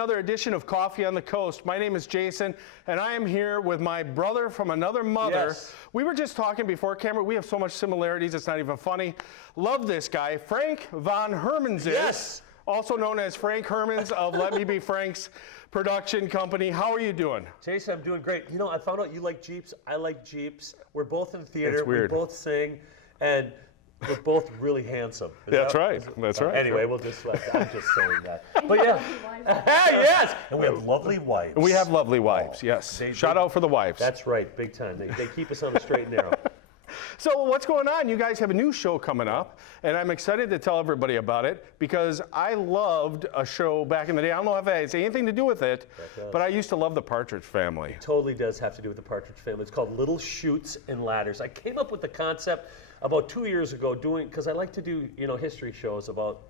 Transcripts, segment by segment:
another edition of Coffee on the Coast. My name is Jason, and I am here with my brother from another mother. Yes. We were just talking before camera. We have so much similarities, it's not even funny. Love this guy, Frank von Hermans. Yes. Also known as Frank Hermans of Let Me Be Frank's production company. How are you doing? Jason, I'm doing great. You know, I found out you like Jeeps. I like Jeeps. We're both in theater. It's weird. We both sing, and we're both really handsome. That's right. That's right. Anyway, I'm just saying that. But yeah. Yes. And we have lovely wives. We have lovely wives, yes. Shout out for the wives. That's right, big time. They keep us on the straight and narrow. So what's going on? You guys have a new show coming up, and I'm excited to tell everybody about it because I loved a show back in the day. I don't know if it has anything to do with it, but I used to love the Partridge Family. It totally does have to do with the Partridge Family. It's called Little Chutes and Ladders. I came up with the concept about 2 years ago because I like to do, history shows about,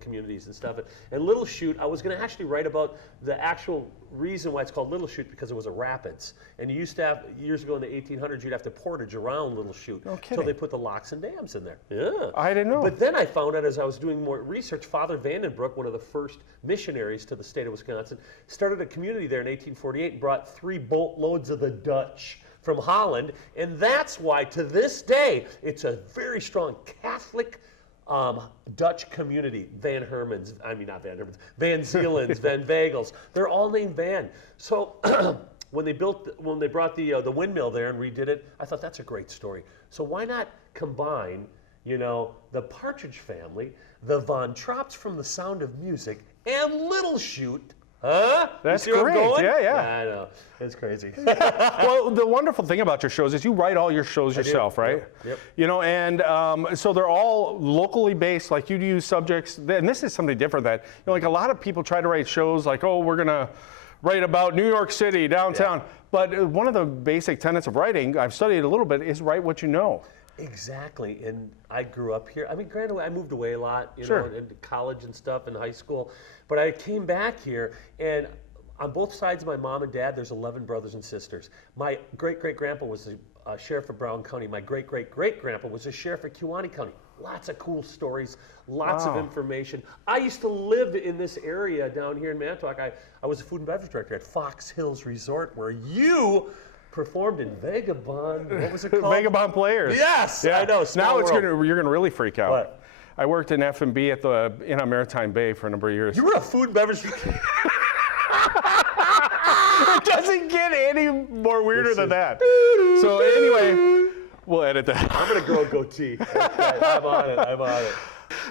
communities and stuff. And Little Chute, I was going to actually write about the actual reason why it's called Little Chute because it was a rapids. And you used to have, years ago in the 1800s, you'd have to portage around Little Chute. No kidding. So they put the locks and dams in there. Yeah. I didn't know. But then I found out as I was doing more research, Father Vandenbroek, one of the first missionaries to the state of Wisconsin, started a community there in 1848 and brought 3 boatloads of the Dutch from Holland, and that's why to this day it's a very strong Catholic Dutch community. Van Zeelens, Van Vagels, they're all named Van. So when they brought the windmill there and redid it, I thought that's a great story. So why not combine, the Partridge Family, the Von Trapps from The Sound of Music, and Little Chute. Huh? That's great. Yeah. I know. It's crazy. Well, the wonderful thing about your shows is you write all your shows yourself, right? Yep. And so they're all locally based. Like you use subjects, and this is something different that like a lot of people try to write shows like, oh, we're gonna write about New York City downtown. Yeah. But one of the basic tenets of writing, I've studied a little bit, is write what you know. Exactly, and I grew up here. I mean, granted, I moved away a lot, Sure. in college and stuff, and high school. But I came back here, and on both sides of my mom and dad, there's 11 brothers and sisters. My great-great-grandpa was a sheriff of Brown County. My great-great-great-grandpa was a sheriff of Kewaunee County. Lots of cool stories, lots of information. I used to live in this area down here in Manitowoc. I was a food and beverage director at Fox Hills Resort, where you performed in Vagabond. What was it called? Vagabond Players. Yes, yeah. I know. Now you're gonna really freak out. What? I worked in F&B at in Maritime Bay for a number of years. You were a food and beverage. It doesn't get any more weirder than that. So anyway, we'll edit that. I'm gonna grow a goatee. Okay, I'm on it.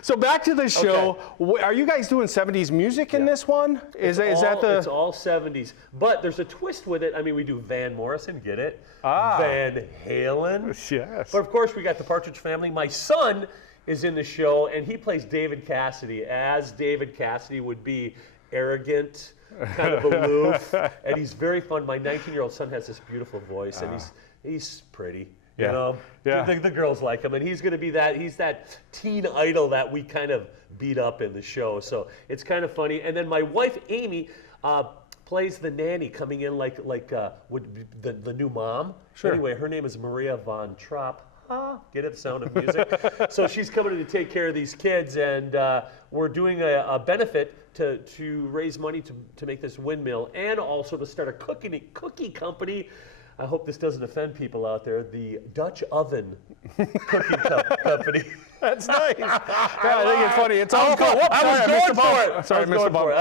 So back to the show. Okay. Are you guys doing 70s music in this one? It's all 70s, but there's a twist with it. I mean, we do Van Morrison, get it? Ah. Van Halen. Yes. But of course, we got the Partridge Family. My son is in the show, and he plays David Cassidy, as David Cassidy would be, arrogant, kind of aloof, and he's very fun. My 19-year-old son has this beautiful voice, and he's pretty. Yeah. The girls like him, and he's going to be he's that teen idol that we kind of beat up in the show. So it's kind of funny. And then my wife, Amy, plays the nanny coming in like would be the new mom. Sure. Anyway, her name is Maria Von Trapp. Get it, The Sound of Music. So she's coming in to take care of these kids, and we're doing a benefit to raise money to make this windmill, and also to start a cookie company. I hope this doesn't offend people out there. The Dutch Oven Cookie Company. That's nice. Yeah, I think it's funny. It's all cool. I was going for it. Sorry, Mr. Bump.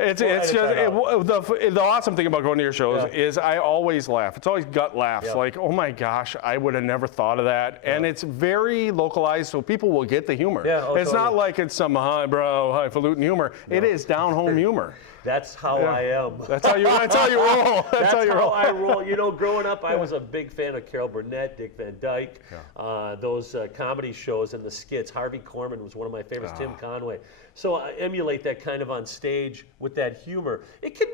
It's just the awesome thing about going to your shows is I always laugh. It's always gut laughs. Yeah. Like, oh my gosh, I would have never thought of that. Yeah. And it's very localized, so people will get the humor. Yeah, it's not like it's some highfalutin humor. No. It is down-home humor. That's how I am. That's how you roll. That's how I roll. Growing up, I was a big fan of Carol Burnett, Dick Van Dyke, those comedy shows and the skits. Harvey Korman was one of my favorites, Tim Conway. So I emulate that kind of on stage with that humor. It can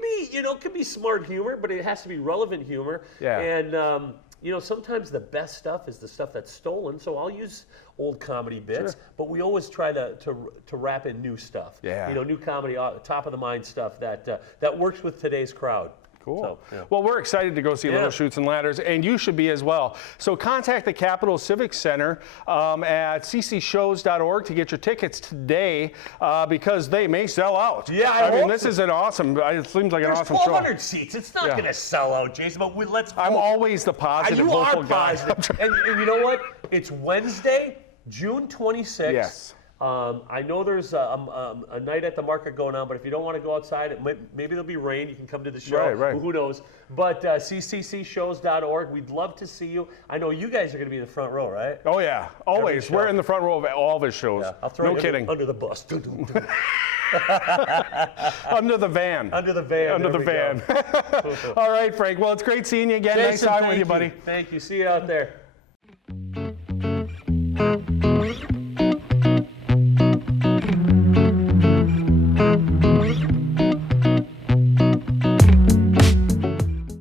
be, smart humor, but it has to be relevant humor. Yeah. And, sometimes the best stuff is the stuff that's stolen, so I'll use old comedy bits, but we always try to wrap in new stuff. Yeah. New comedy, top of the mind stuff that works with today's crowd. Cool. So, yeah. Well, we're excited to go see Little Chutes and Ladders, and you should be as well. So contact the Capitol Civic Center at ccshows.org to get your tickets today because they may sell out. Yeah, I mean, hope this so. is an awesome, it seems like an There's awesome show. 1,200 seats. It's not going to sell out, Jason, but let's I'm hope. always the positive You vocal are guy. positive. And you know what? It's Wednesday, June 26th. Yes. I know there's a night at the market going on, but if you don't want to go outside, maybe there'll be rain. You can come to the show. Right. Who knows? But cccShows.org. We'd love to see you. I know you guys are going to be in the front row, right? Oh, yeah. Always. show. We're in the front row of all of his shows. Yeah, I'll throw No you kidding. under the bus. Under the van. Under the van. Under the there we van. go. All right, Frank. Well, it's great seeing you again. Jason, nice time with thank you, buddy. Thank you. See you out there.